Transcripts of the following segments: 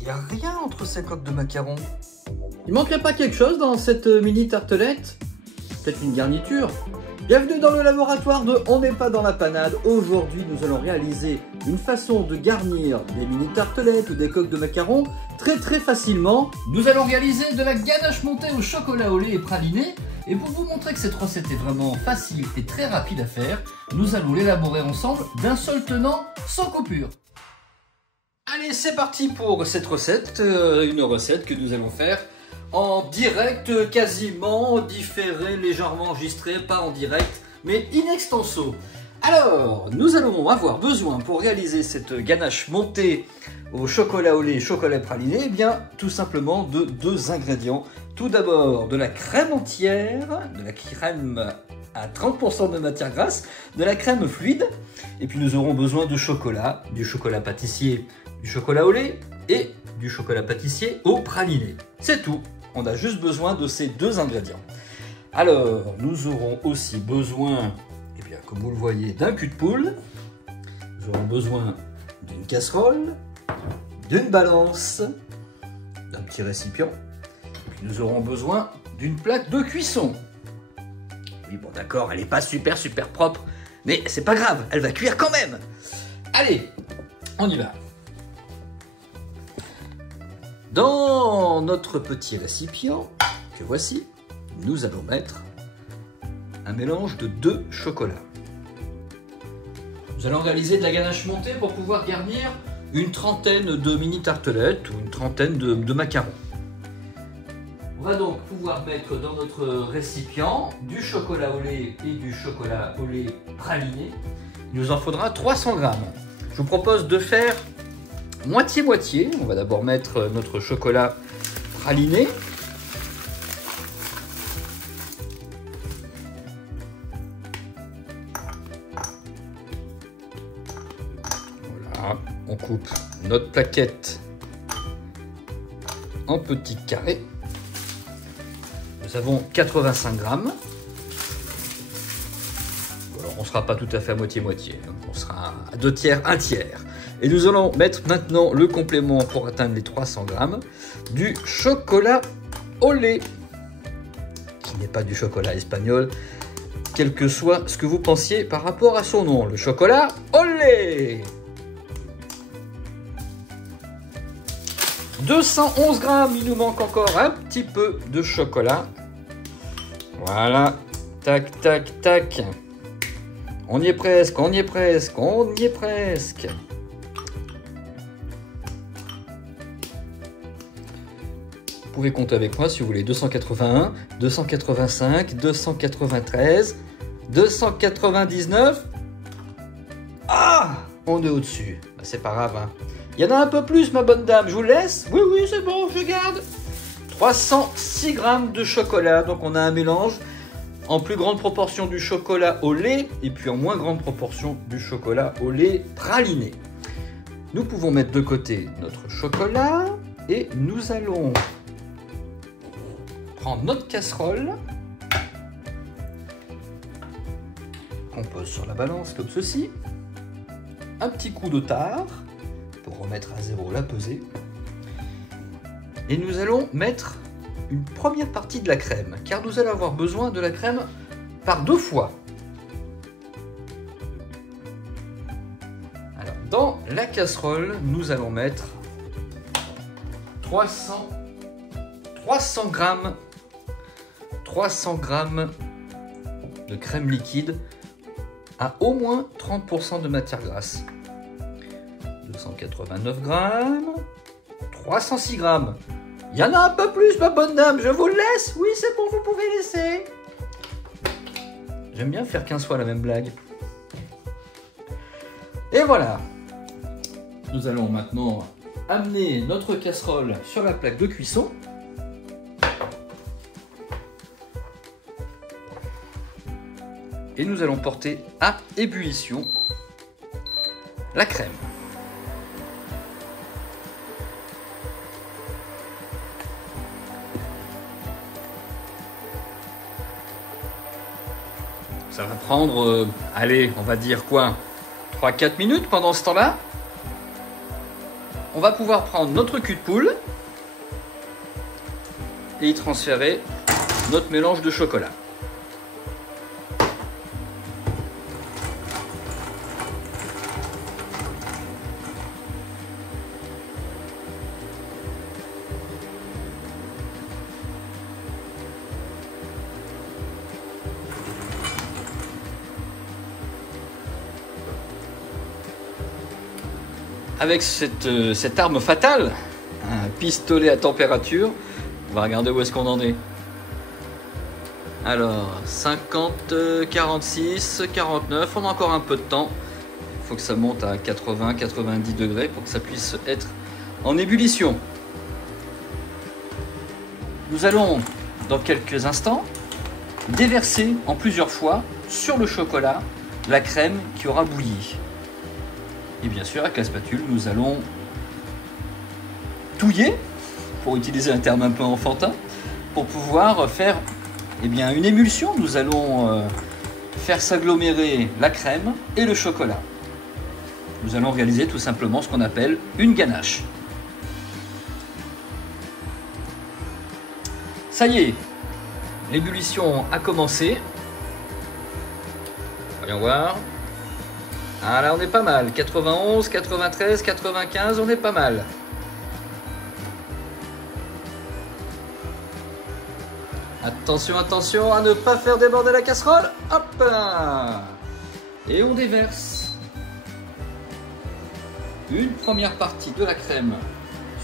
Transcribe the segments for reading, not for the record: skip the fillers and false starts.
il n'y a rien entre ces coques de macarons. Il manquerait pas quelque chose dans cette mini tartelette? Peut-être une garniture? Bienvenue dans le laboratoire de On n'est pas dans la panade. Aujourd'hui, nous allons réaliser une façon de garnir des mini tartelettes ou des coques de macarons très facilement. Nous allons réaliser de la ganache montée au chocolat au lait et praliné. Et pour vous montrer que cette recette est vraiment facile et très rapide à faire, nous allons l'élaborer ensemble d'un seul tenant, sans coupure. Allez, c'est parti pour cette recette, une recette que nous allons faire en direct, quasiment différé, légèrement enregistré, pas en direct, mais in extenso. Alors, nous allons avoir besoin pour réaliser cette ganache montée au chocolat au lait et chocolat praliné, eh bien, tout simplement de deux ingrédients. Tout d'abord, de la crème entière, de la crème à 30% de matière grasse, de la crème fluide, et puis nous aurons besoin de chocolat, du chocolat pâtissier, du chocolat au lait et du chocolat pâtissier au praliné. C'est tout. On a juste besoin de ces deux ingrédients. Alors, nous aurons aussi besoin, eh bien, comme vous le voyez, d'un cul de poule. Nous aurons besoin d'une casserole, d'une balance, d'un petit récipient. Puis nous aurons besoin d'une plaque de cuisson. Oui, bon, d'accord, elle n'est pas super propre, mais c'est pas grave, elle va cuire quand même. Allez, on y va. Dans notre petit récipient que voici, nous allons mettre un mélange de 2 chocolats. Nous allons réaliser de la ganache montée pour pouvoir garnir une trentaine de mini tartelettes ou une trentaine de macarons. On va donc pouvoir mettre dans notre récipient du chocolat au lait et du chocolat au lait praliné. Il nous en faudra 300 grammes. Je vous propose de faire moitié-moitié. On va d'abord mettre notre chocolat praliné. Voilà, on coupe notre plaquette en petits carrés. Nous avons 85 grammes. Alors, on ne sera pas tout à fait à moitié-moitié. On sera à 2 tiers, 1 tiers. Et nous allons mettre maintenant le complément pour atteindre les 300 grammes du chocolat au lait, qui n'est pas du chocolat espagnol, quel que soit ce que vous pensiez par rapport à son nom, le chocolat au lait. 211 grammes, il nous manque encore un petit peu de chocolat. Voilà, tac, tac, tac. On y est presque, on y est presque, on y est presque. Vous pouvez compter avec moi si vous voulez. 281, 285, 293, 299. Ah, on est au-dessus. Bah, c'est pas grave, hein. Il y en a un peu plus, ma bonne dame. Je vous laisse. Oui, oui, c'est bon, je garde. 306 grammes de chocolat. Donc, on a un mélange en plus grande proportion du chocolat au lait et puis en moins grande proportion du chocolat au lait praliné. Nous pouvons mettre de côté notre chocolat et nous allons prendre notre casserole qu'on pose sur la balance comme ceci. Un petit coup de tare pour remettre à zéro la pesée. Et nous allons mettre une première partie de la crème, car nous allons avoir besoin de la crème par 2 fois. Alors, dans la casserole, nous allons mettre 300 grammes de crème liquide à au moins 30% de matière grasse. 289 grammes, 306 grammes. Il y en a un peu plus, ma bonne dame, je vous le laisse. Oui, c'est bon, vous pouvez laisser. J'aime bien faire 15 fois la même blague. Et voilà. Nous allons maintenant amener notre casserole sur la plaque de cuisson. Et nous allons porter à ébullition la crème. Ça va prendre, allez, on va dire quoi, 3-4 minutes pendant ce temps-là. on va pouvoir prendre notre cul de poule et y transférer notre mélange de chocolat. Avec cette arme fatale, un pistolet à température, on va regarder où est-ce qu'on en est. Alors, 50, 46, 49, on a encore un peu de temps. Il faut que ça monte à 80, 90 degrés pour que ça puisse être en ébullition. Nous allons, dans quelques instants, déverser en plusieurs fois sur le chocolat la crème qui aura bouilli. Et bien sûr, avec la spatule, nous allons touiller, pour utiliser un terme un peu enfantin, pour pouvoir faire une émulsion. Nous allons faire s'agglomérer la crème et le chocolat. Nous allons réaliser tout simplement ce qu'on appelle une ganache. Ça y est, l'ébullition a commencé. Voyons voir. Ah là on est pas mal, 91, 93, 95, on est pas mal. Attention, attention à ne pas faire déborder la casserole. Hop là. Et on déverse une première partie de la crème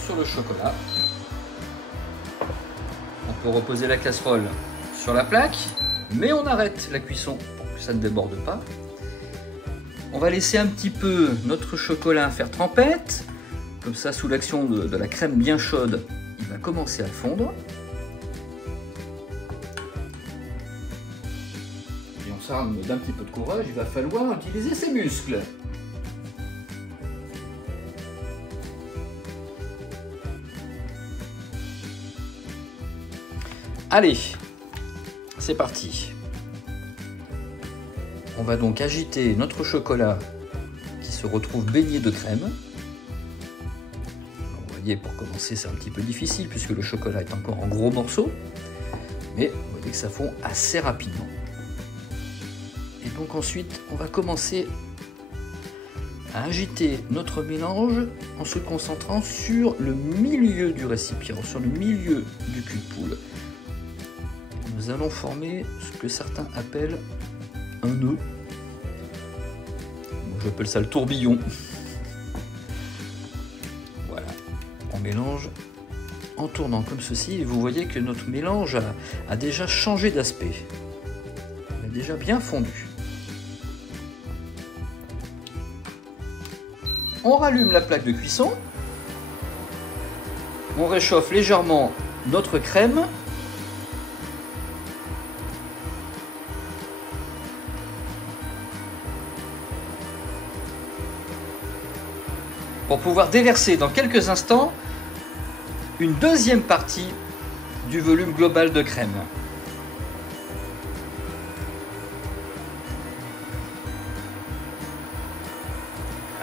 sur le chocolat. On peut reposer la casserole sur la plaque, mais on arrête la cuisson pour que ça ne déborde pas. On va laisser un petit peu notre chocolat faire trempette. Comme ça, sous l'action de la crème bien chaude, il va commencer à fondre. Et on s'arme d'un petit peu de courage, il va falloir utiliser ses muscles. Allez, c'est parti. On va donc agiter notre chocolat qui se retrouve baigné de crème. Vous voyez, pour commencer, c'est un petit peu difficile puisque le chocolat est encore en gros morceaux. Mais vous voyez que ça fond assez rapidement. Et donc ensuite, on va commencer à agiter notre mélange en se concentrant sur le milieu du récipient, sur le milieu du cul de poule. Nous allons former ce que certains appellent un nœud. J'appelle ça le tourbillon. Voilà, on mélange en tournant comme ceci et vous voyez que notre mélange a déjà changé d'aspect. Il a déjà bien fondu. On rallume la plaque de cuisson. On réchauffe légèrement notre crème. Pour pouvoir déverser dans quelques instants une deuxième partie du volume global de crème.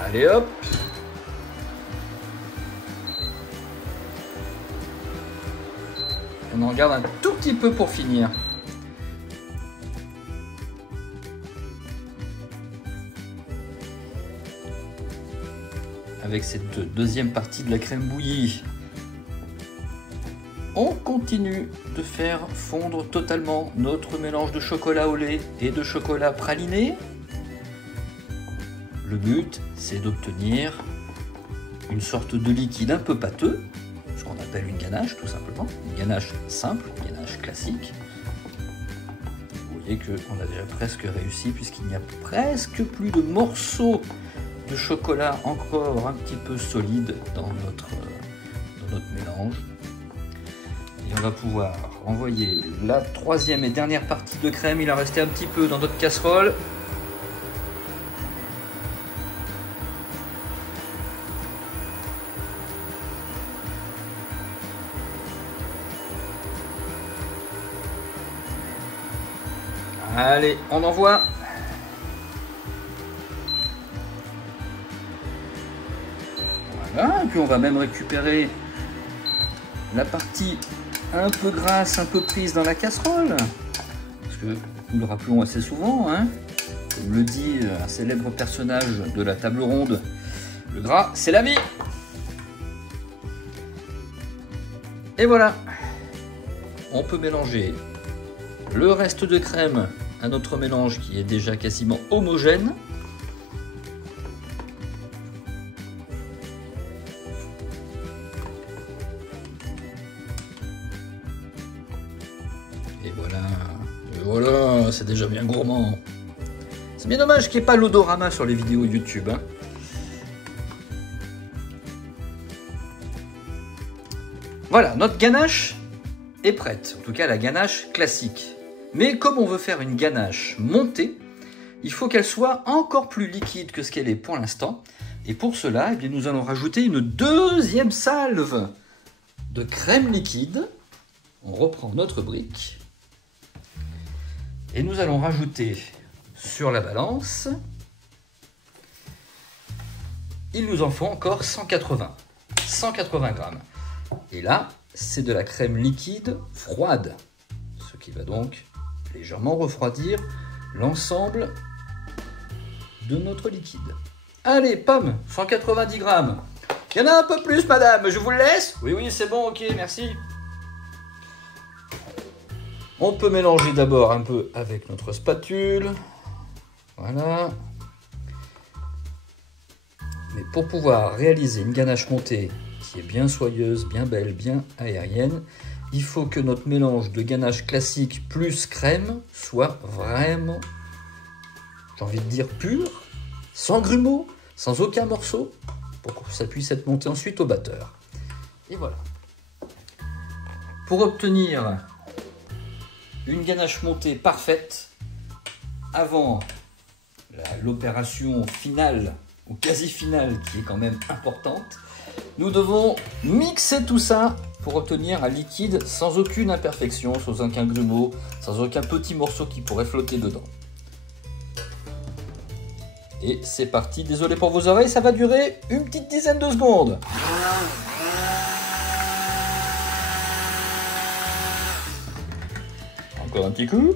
Allez hop! On en garde un tout petit peu pour finir. Avec cette deuxième partie de la crème bouillie, on continue de faire fondre totalement notre mélange de chocolat au lait et de chocolat praliné. Le but, c'est d'obtenir une sorte de liquide un peu pâteux, ce qu'on appelle une ganache tout simplement, une ganache simple, une ganache classique. Vous voyez qu'on a déjà presque réussi puisqu'il n'y a presque plus de morceaux de chocolat encore un petit peu solide dans notre mélange. Et on va pouvoir envoyer la troisième et dernière partie de crème. Il en restait un petit peu dans notre casserole. Allez, on envoie. Voilà, et puis on va même récupérer la partie un peu grasse, un peu prise dans la casserole. Parce que nous le rappelons assez souvent, hein, comme le dit un célèbre personnage de la table ronde, le gras, c'est la vie. Et voilà, on peut mélanger le reste de crème à notre mélange qui est déjà quasiment homogène. Et voilà, c'est déjà bien gourmand. C'est bien dommage qu'il n'y ait pas l'odorama sur les vidéos YouTube, hein. Voilà, notre ganache est prête, en tout cas la ganache classique. Mais comme on veut faire une ganache montée, il faut qu'elle soit encore plus liquide que ce qu'elle est pour l'instant. Et pour cela, eh bien, nous allons rajouter une deuxième salve de crème liquide. On reprend notre brique. Et nous allons rajouter sur la balance, il nous en faut encore 180 grammes. Et là, c'est de la crème liquide froide, ce qui va donc légèrement refroidir l'ensemble de notre liquide. Allez, pomme, 190 grammes. Il y en a un peu plus, madame, je vous le laisse? Oui, c'est bon, ok, merci. On peut mélanger d'abord un peu avec notre spatule. Voilà. Mais pour pouvoir réaliser une ganache montée qui est bien soyeuse, bien belle, bien aérienne, il faut que notre mélange de ganache classique plus crème soit vraiment, j'ai envie de dire, pur, sans grumeaux, sans aucun morceau, pour que ça puisse être monté ensuite au batteur. Et voilà. Pour obtenir une ganache montée parfaite, avant l'opération finale, ou quasi finale, qui est quand même importante, nous devons mixer tout ça pour obtenir un liquide sans aucune imperfection, sans aucun grumeau, sans aucun petit morceau qui pourrait flotter dedans. Et c'est parti, désolé pour vos oreilles, ça va durer une petite dizaine de secondes. Encore un petit coup.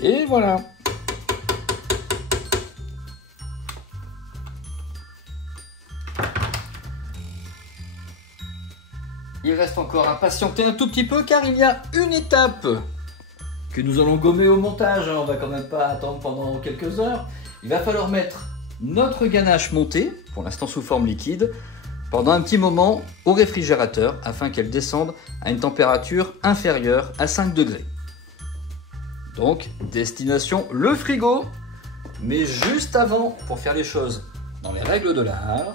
Et voilà. Il reste encore à patienter un tout petit peu car il y a une étape que nous allons gommer au montage. On va quand même pas attendre pendant quelques heures. Il va falloir mettre notre ganache montée, pour l'instant sous forme liquide, pendant un petit moment au réfrigérateur afin qu'elle descende à une température inférieure à 5 degrés. Donc, destination le frigo, mais juste avant, pour faire les choses dans les règles de l'art,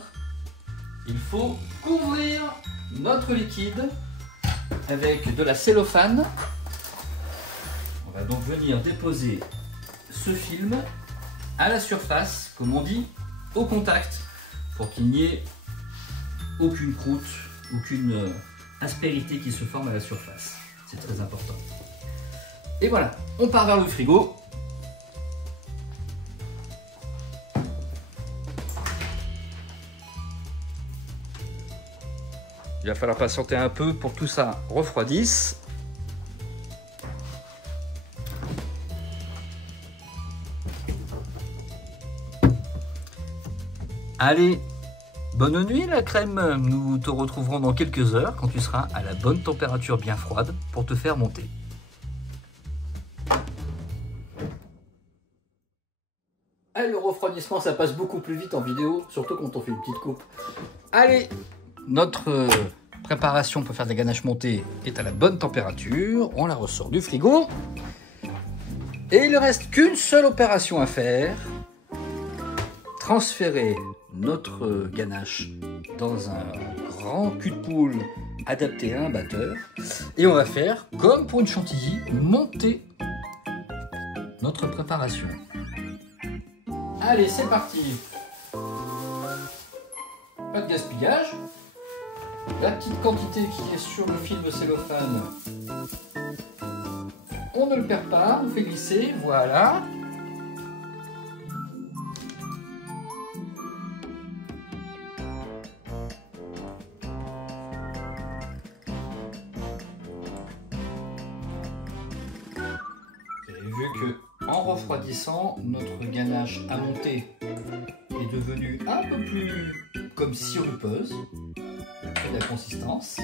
il faut couvrir notre liquide avec de la cellophane. On va donc venir déposer ce film à la surface, comme on dit, au contact, pour qu'il n'y ait aucune croûte, aucune aspérité qui se forme à la surface. C'est très important. Et voilà, on part vers le frigo. Il va falloir patienter un peu pour que tout ça refroidisse. Allez, bonne nuit la crème. Nous te retrouverons dans quelques heures quand tu seras à la bonne température bien froide pour te faire monter. Allez, le refroidissement, ça passe beaucoup plus vite en vidéo, surtout quand on fait une petite coupe. Allez, notre préparation pour faire des ganaches montées est à la bonne température. On la ressort du frigo. Et il ne reste qu'une seule opération à faire. Transférer notre ganache dans un grand cul de poule adapté à un batteur. Et on va faire, comme pour une chantilly, monter notre préparation. Allez, c'est parti. Pas de gaspillage. La petite quantité qui est sur le film cellophane, on ne le perd pas, on fait glisser, voilà. Vous avez vu que en refroidissant, notre ganache à monter est devenue un peu plus comme sirupeuse. De la consistance.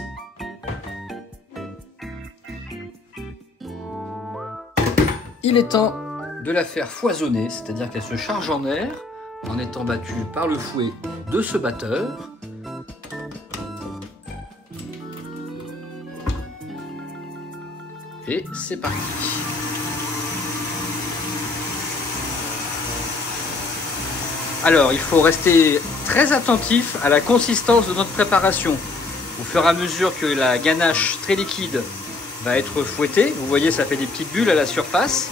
Il est temps de la faire foisonner, c'est-à-dire qu'elle se charge en air en étant battue par le fouet de ce batteur. Et c'est parti. Alors, il faut rester très attentif à la consistance de notre préparation. Au fur et à mesure que la ganache très liquide va être fouettée, vous voyez, ça fait des petites bulles à la surface.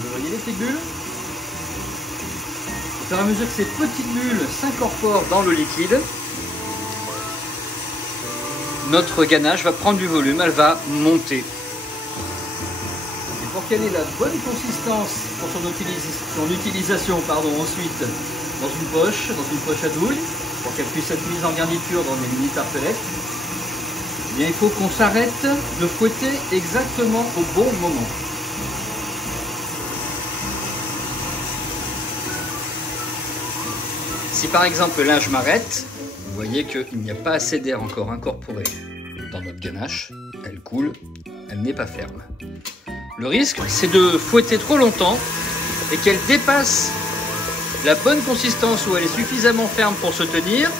Vous voyez les petites bulles? Au fur et à mesure que ces petites bulles s'incorporent dans le liquide, notre ganache va prendre du volume, elle va monter. Et pour qu'elle ait la bonne consistance pour son utilisation ensuite dans une poche à douille, pour qu'elle puisse être mise en garniture dans les mini tartelettes, eh bien, il faut qu'on s'arrête de fouetter exactement au bon moment. Si par exemple là je m'arrête, vous voyez qu'il n'y a pas assez d'air encore incorporé dans notre ganache, elle coule, elle n'est pas ferme. Le risque, c'est de fouetter trop longtemps et qu'elle dépasse la bonne consistance où elle est suffisamment ferme pour se tenir.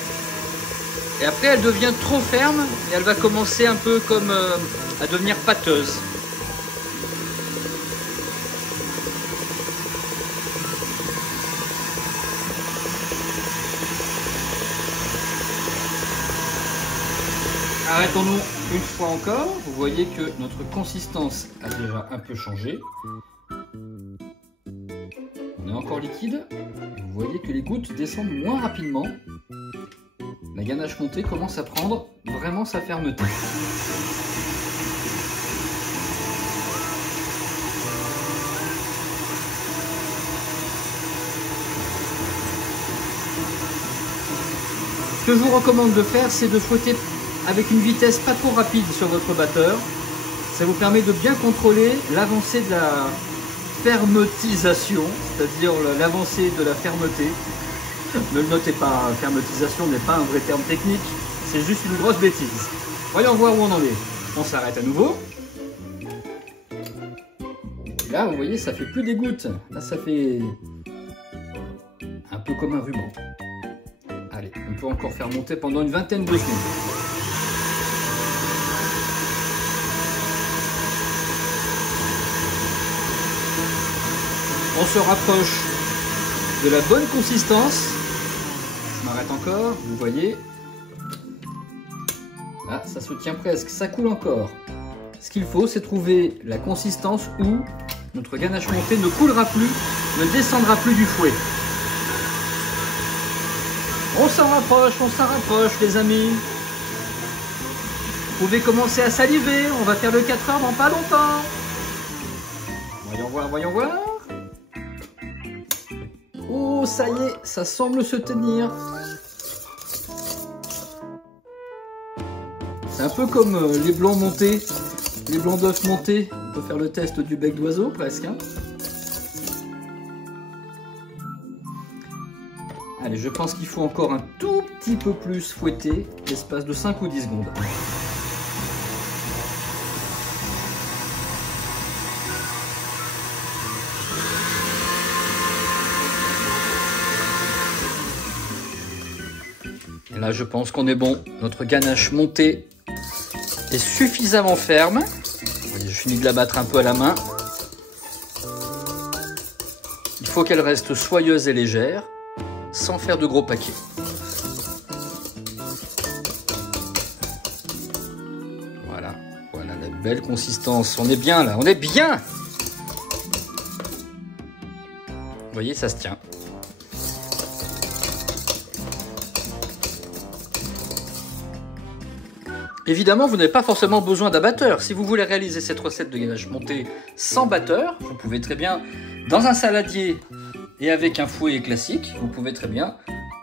Et après, elle devient trop ferme et elle va commencer un peu comme à devenir pâteuse. Arrêtons-nous une fois encore. Vous voyez que notre consistance a déjà un peu changé. On est encore liquide. Vous voyez que les gouttes descendent moins rapidement. La ganache montée commence à prendre vraiment sa fermeté. Ce que je vous recommande de faire, c'est de fouetter avec une vitesse pas trop rapide sur votre batteur. Ça vous permet de bien contrôler l'avancée de la fermetisation, c'est-à-dire l'avancée de la fermeté. Ne le notez pas, fermetisation n'est pas un vrai terme technique, c'est juste une grosse bêtise. Voyons voir où on en est. On s'arrête à nouveau. Et là, vous voyez, ça fait plus des gouttes. Là, ça fait un peu comme un ruban. Allez, on peut encore faire monter pendant une vingtaine de secondes. On se rapproche de la bonne consistance. Je m'arrête encore, vous voyez. Ah, ça se tient presque, ça coule encore. Ce qu'il faut, c'est trouver la consistance où notre ganache montée ne coulera plus, ne descendra plus du fouet. On s'en rapproche les amis. Vous pouvez commencer à saliver, on va faire le 4 heures dans pas longtemps. Voyons voir, voyons voir. Oh, ça y est, ça semble se tenir. C'est un peu comme les blancs montés, les blancs d'œufs montés. On peut faire le test du bec d'oiseau presque. Hein. Allez, je pense qu'il faut encore un tout petit peu plus fouetter, l'espace de 5 ou 10 secondes. Et là, je pense qu'on est bon. Notre ganache montée est suffisamment ferme. Vous voyez, je finis de la battre un peu à la main. Il faut qu'elle reste soyeuse et légère, sans faire de gros paquets. Voilà, voilà la belle consistance. On est bien là, on est bien. Vous voyez, ça se tient. Évidemment, vous n'avez pas forcément besoin d'un batteur. Si vous voulez réaliser cette recette de ganache montée sans batteur, vous pouvez très bien, dans un saladier et avec un fouet classique, vous pouvez très bien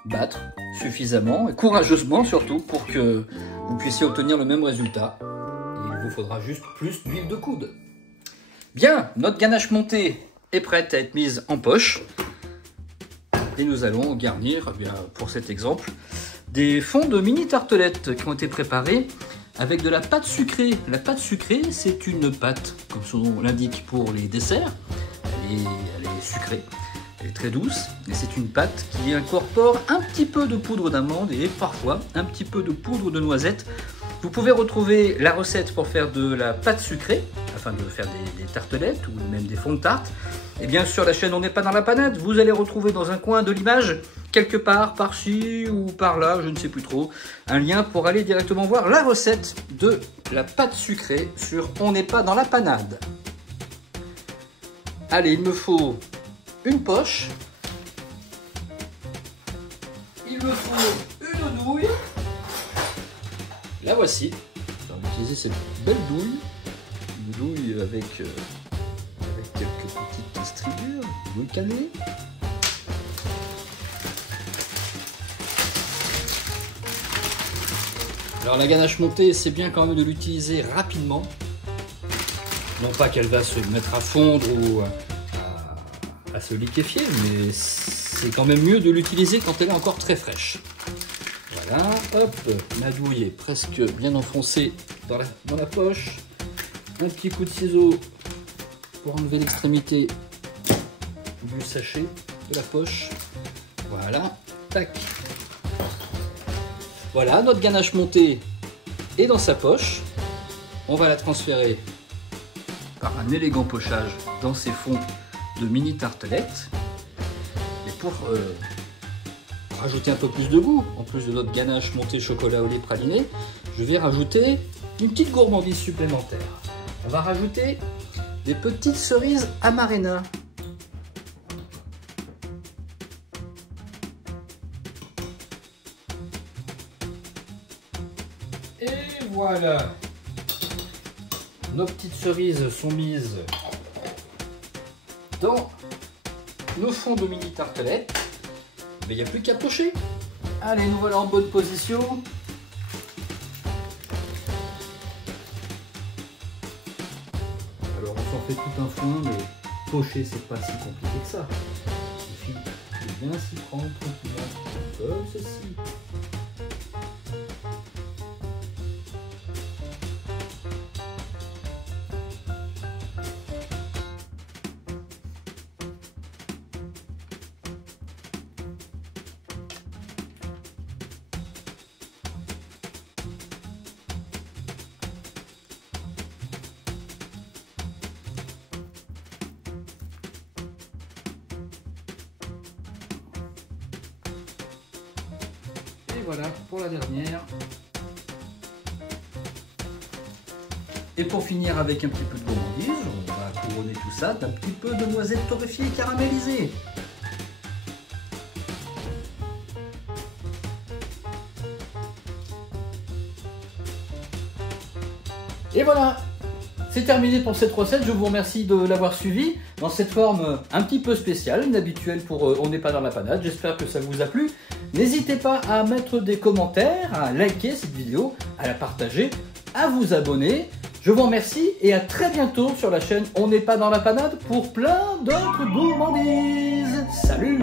battre suffisamment et courageusement surtout pour que vous puissiez obtenir le même résultat. Et il vous faudra juste plus d'huile de coude. Bien, notre ganache montée est prête à être mise en poche. Et nous allons garnir, bien, pour cet exemple, des fonds de mini tartelettes qui ont été préparés avec de la pâte sucrée. La pâte sucrée, c'est une pâte, comme son nom l'indique, pour les desserts. Elle est sucrée, elle est très douce. Et c'est une pâte qui incorpore un petit peu de poudre d'amande et parfois un petit peu de poudre de noisette. Vous pouvez retrouver la recette pour faire de la pâte sucrée, afin de faire des tartelettes ou même des fonds de tarte. Et bien sur la chaîne On n'est pas dans la panade, vous allez retrouver dans un coin de l'image, quelque part par-ci ou par-là, je ne sais plus trop, un lien pour aller directement voir la recette de la pâte sucrée sur On n'est pas dans la panade. Allez, il me faut une poche, il me faut une douille. La voici. On va utiliser cette belle douille. Une douille avec quelques petites stridures, une douille cannée. Alors la ganache montée, c'est bien quand même de l'utiliser rapidement. Non pas qu'elle va se mettre à fondre ou à se liquéfier, mais c'est quand même mieux de l'utiliser quand elle est encore très fraîche. Voilà, hop, ma douille est presque bien enfoncée dans la poche. Un petit coup de ciseau pour enlever l'extrémité du sachet de la poche. Voilà, tac. Voilà, notre ganache montée est dans sa poche. On va la transférer par un élégant pochage dans ces fonds de mini tartelettes. Et pour rajouter un peu plus de goût, en plus de notre ganache montée chocolat au lait praliné, je vais rajouter une petite gourmandise supplémentaire. On va rajouter des petites cerises amarena. Et voilà, nos petites cerises sont mises dans nos fonds de mini tartelettes. Mais il n'y a plus qu'à pocher. Allez, nous voilà en bonne position. Alors on s'en fait tout un foin, mais pocher c'est pas si compliqué que ça. Il suffit de bien s'y prendre tranquillement, comme ceci. Et voilà pour la dernière. Et pour finir avec un petit peu de gourmandise, on va couronner tout ça d'un petit peu de noisettes torréfiées et caramélisées. Et voilà, c'est terminé pour cette recette. Je vous remercie de l'avoir suivi dans cette forme un petit peu spéciale, inhabituelle pour On n'est pas dans la panade. J'espère que ça vous a plu. N'hésitez pas à mettre des commentaires, à liker cette vidéo, à la partager, à vous abonner. Je vous remercie et à très bientôt sur la chaîne On n'est pas dans la panade pour plein d'autres gourmandises. Salut!